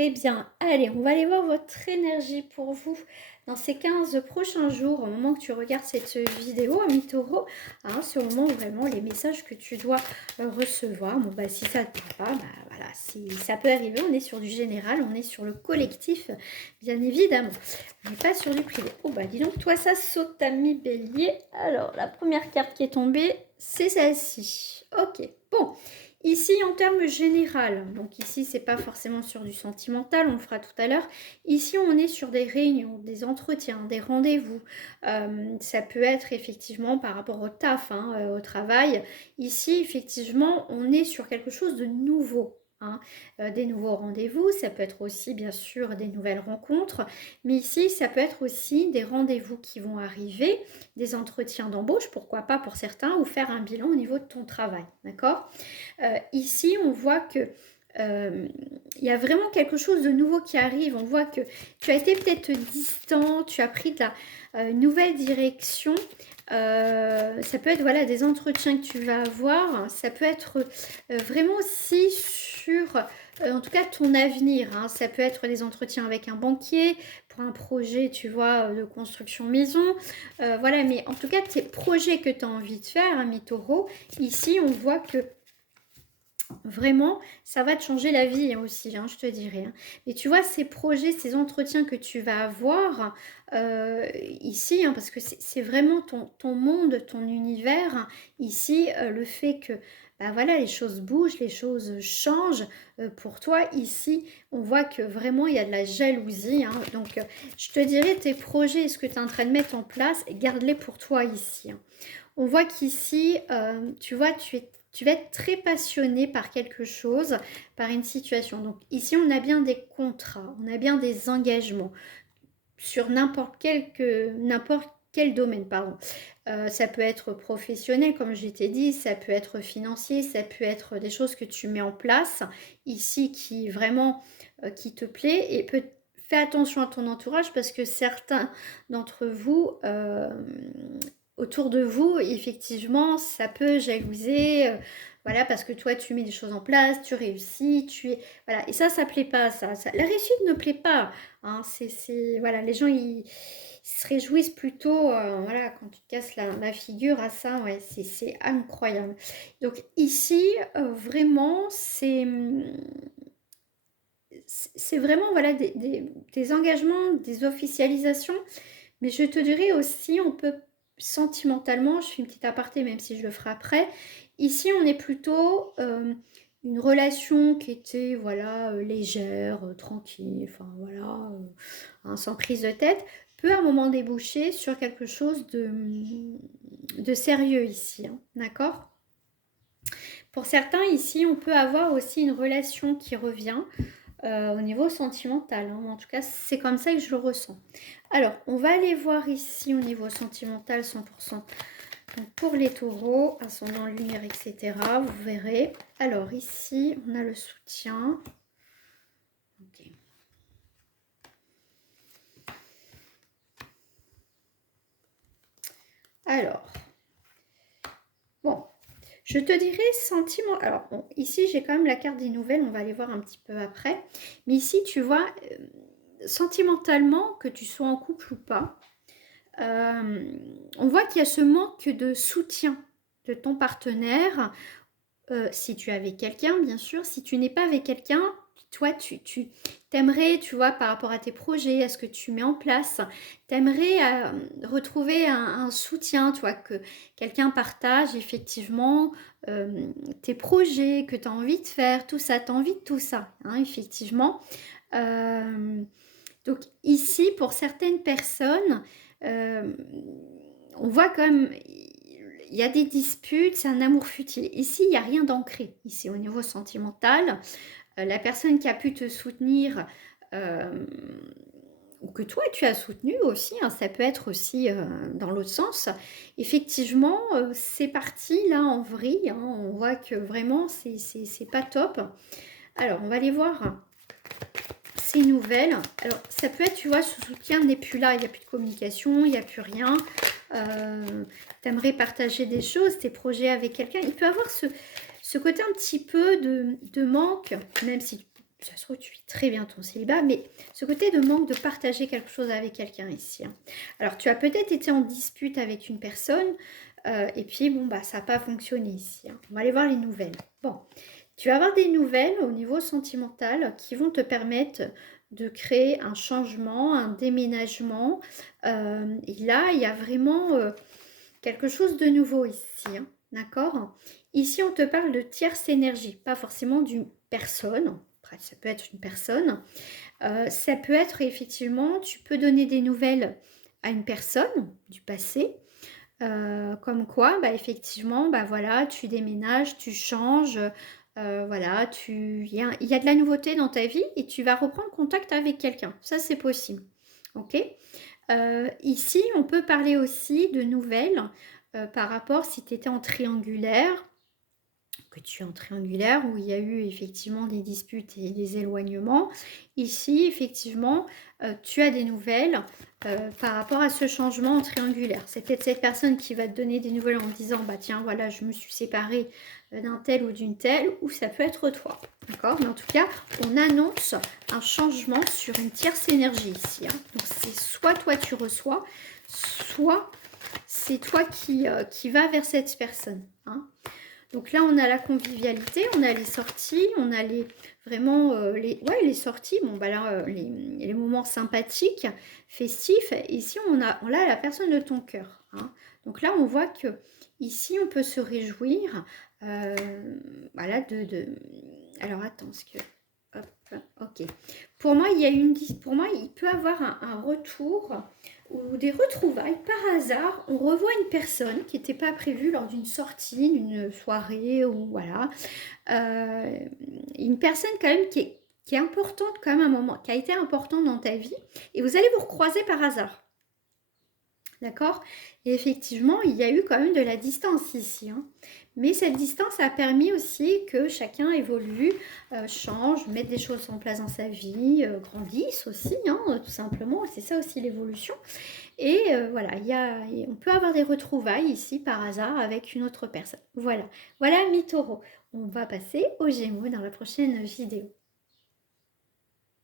très bien. Allez, on va aller voir votre énergie pour vous dans ces 15 prochains jours, au moment que tu regardes cette vidéo, ami Taureau. Hein, c'est au moment où vraiment les messages que tu dois recevoir. Bon, bah, si ça ne te plaît pas, bah, voilà, si ça peut arriver, on est sur du général, on est sur le collectif, bien évidemment. On n'est pas sur du privé. Oh, bah, dis donc, toi, ça saute, ami Bélier. Alors, la première carte qui est tombée, c'est celle-ci. Ok, bon. Ici, en termes général, donc ici, c'est pas forcément sur du sentimental, on le fera tout à l'heure. Ici, on est sur des réunions, des entretiens, des rendez-vous. Ça peut être effectivement par rapport au taf, hein, au travail. Ici, effectivement, on est sur quelque chose de nouveau. Hein. Des nouveaux rendez-vous, ça peut être aussi bien sûr des nouvelles rencontres, mais ici ça peut être aussi des rendez-vous qui vont arriver, des entretiens d'embauche, pourquoi pas pour certains, ou faire un bilan au niveau de ton travail, d'accord? Ici, on voit que il y a vraiment quelque chose de nouveau qui arrive. On voit que tu as été peut-être distant, tu as pris de la nouvelle direction. Ça peut être voilà, des entretiens que tu vas avoir. Ça peut être vraiment aussi sur, en tout cas, ton avenir. Hein. Ça peut être des entretiens avec un banquier pour un projet, tu vois, de construction maison. Voilà, mais en tout cas, tes projets que tu as envie de faire, hein, mi taureau, ici, on voit que vraiment, ça va te changer la vie aussi, hein, je te dirais. Hein. Mais tu vois, ces projets, ces entretiens que tu vas avoir ici, hein, parce que c'est vraiment ton monde, ton univers. Hein. Ici, le fait que bah voilà, les choses bougent, les choses changent pour toi. Ici, on voit que vraiment, il y a de la jalousie. Hein. Donc, je te dirais, tes projets, ce que tu es en train de mettre en place, garde-les pour toi ici. Hein. On voit qu'ici, tu vois, tu vas être très passionné par quelque chose, par une situation. Donc ici, on a bien des contrats, on a bien des engagements sur n'importe quel domaine, pardon. Ça peut être professionnel, comme je t'ai dit, ça peut être financier, ça peut être des choses que tu mets en place ici qui vraiment qui te plaît et fais attention à ton entourage parce que certains d'entre vous autour de vous, effectivement, ça peut jalouser, voilà, parce que toi, tu mets des choses en place, tu réussis, tu es, voilà, et ça plaît pas, la réussite ne plaît pas, hein, voilà, les gens, ils se réjouissent plutôt, voilà, quand tu te casses la figure à ça, ouais, c'est incroyable. Donc ici, vraiment, c'est vraiment, voilà, des engagements, des officialisations, mais je te dirais aussi, on peut sentimentalement, je fais une petite aparté même si je le ferai après, ici on est plutôt une relation qui était voilà légère, tranquille, enfin voilà, hein, sans prise de tête, peut à un moment déboucher sur quelque chose de sérieux ici, hein, d'accord? Pour certains ici, on peut avoir aussi une relation qui revient, au niveau sentimental. Hein. En tout cas, c'est comme ça que je le ressens. Alors, on va aller voir ici au niveau sentimental 100%. Donc, pour les taureaux, ascendant lumière, etc. Vous verrez. Alors, ici, on a le soutien. Ok. Alors, bon, je te dirais sentiment. Alors, bon, ici, j'ai quand même la carte des nouvelles. On va aller voir un petit peu après. Mais ici, tu vois, sentimentalement, que tu sois en couple ou pas, on voit qu'il y a ce manque de soutien de ton partenaire, si tu es avec quelqu'un, bien sûr. Si tu n'es pas avec quelqu'un, toi, tu t'aimerais, tu vois, par rapport à tes projets, à ce que tu mets en place, t'aimerais retrouver un soutien, tu vois, que quelqu'un partage effectivement tes projets, que tu as envie de faire, tout ça, tu as envie de tout ça, hein, effectivement. Donc ici, pour certaines personnes, euh, on voit quand même, il y a des disputes, c'est un amour futile. Ici, il n'y a rien d'ancré. Ici, au niveau sentimental, la personne qui a pu te soutenir, euh, ou que toi tu as soutenu aussi, hein, ça peut être aussi dans l'autre sens. Effectivement, c'est parti là en vrille. Hein, on voit que vraiment, c'est pas top. Alors, on va aller voir ces nouvelles. Alors, ça peut être, tu vois, ce soutien n'est plus là, il n'y a plus de communication, il n'y a plus rien. Tu aimerais partager des choses, tes projets avec quelqu'un. Il peut avoir ce côté un petit peu de manque, même si ça se trouve, tu vis très bien ton célibat, mais ce côté de manque de partager quelque chose avec quelqu'un ici. Hein. Alors, tu as peut-être été en dispute avec une personne, et puis, bon, bah, ça n'a pas fonctionné ici. Hein. On va aller voir les nouvelles. Bon, tu vas avoir des nouvelles au niveau sentimental qui vont te permettre de créer un changement, un déménagement. Et là, il y a vraiment quelque chose de nouveau ici. Hein. D'accord? Ici, on te parle de tierce énergie, pas forcément d'une personne. Après, ça peut être une personne. Ça peut être effectivement, tu peux donner des nouvelles à une personne du passé. Comme quoi, bah, effectivement, bah, voilà, tu déménages, tu changes. Voilà, il y a de la nouveauté dans ta vie et tu vas reprendre contact avec quelqu'un. Ça, c'est possible. Ok? Ici, on peut parler aussi de nouvelles par rapport si tu étais en triangulaire, que tu es en triangulaire où il y a eu effectivement des disputes et des éloignements. Ici, effectivement, tu as des nouvelles par rapport à ce changement en triangulaire. C'est peut-être cette personne qui va te donner des nouvelles en disant, bah tiens, voilà, je me suis séparée d'un tel ou d'une telle, ou ça peut être toi. D'accord? Mais en tout cas, on annonce un changement sur une tierce énergie ici. Hein. Donc, c'est soit toi tu reçois, soit c'est toi qui va vers cette personne. Hein. Donc là, on a la convivialité, on a les sorties, on a vraiment les sorties, bon bah là, les moments sympathiques, festifs. Ici, on a la personne de ton cœur. Hein. Donc là, on voit que ici, on peut se réjouir. Voilà, alors attends, parce que... Hop, ok. Pour moi, pour moi, il peut avoir un retour ou des retrouvailles par hasard. On revoit une personne qui n'était pas prévue lors d'une sortie, d'une soirée ou voilà. Une personne quand même qui est importante quand même à un moment, qui a été importante dans ta vie et vous allez vous recroiser par hasard. D'accord? Et effectivement, il y a eu quand même de la distance ici. Hein. Mais cette distance a permis aussi que chacun évolue, change, mette des choses en place dans sa vie, grandisse aussi, hein, tout simplement. C'est ça aussi l'évolution. Et voilà, on peut avoir des retrouvailles ici par hasard avec une autre personne. Voilà, voilà mi-taureau. On va passer aux Gémeaux dans la prochaine vidéo.